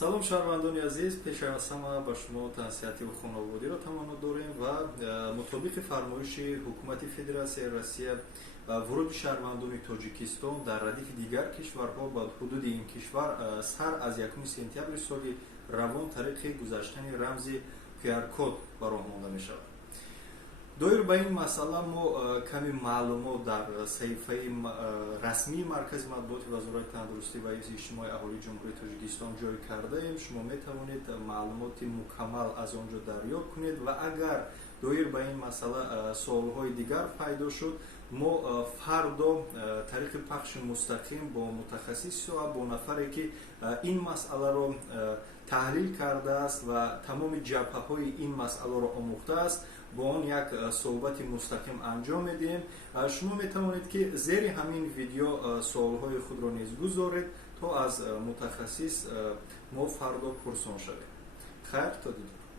салом шаҳрвандони азиз, пеш аз ҳама ба шумо таҳсиятиву хонаводиро тамоннод дорем ва мутобиқи фармоиши ҳукумати Федератсияи Россия вуруди шаҳрвандони Тоҷикистон дар радифи дигар кишварҳо ба ҳудуди ин кишвар сар аз 1 сентябри соли равон тариқи гузаштани рамзи QR-код ба роҳ монда мешавад. доир ба ин масъала мо ками маълумот дар саҳифаи расмии маркази матбуоти вазорати тандурустӣ ва ҳифзи иҷтимоии аҳолии ҷумҳурии Тоҷикистон ҷой кардаем. Шумо метавонед маълумоти мукаммал аз он ҷо дарёфт кунед ва агар доир ба ин масъала суолҳои дигар пайдо шуд, мо фардо тариқи пахши мустақим бо мутахассиси бо нафаре ки ин масъаларо таҳлил кардааст ва тамоми ҷабҳаҳои ин масъаларо омӯхтааст, бо он як суҳбати мустақим анҷом медиҳем. шумо метавонед ки зери ҳамин видео суолҳои худро низ гузоред, то аз мутахассис мо фардо пурсон шавем. хайр, то дидор.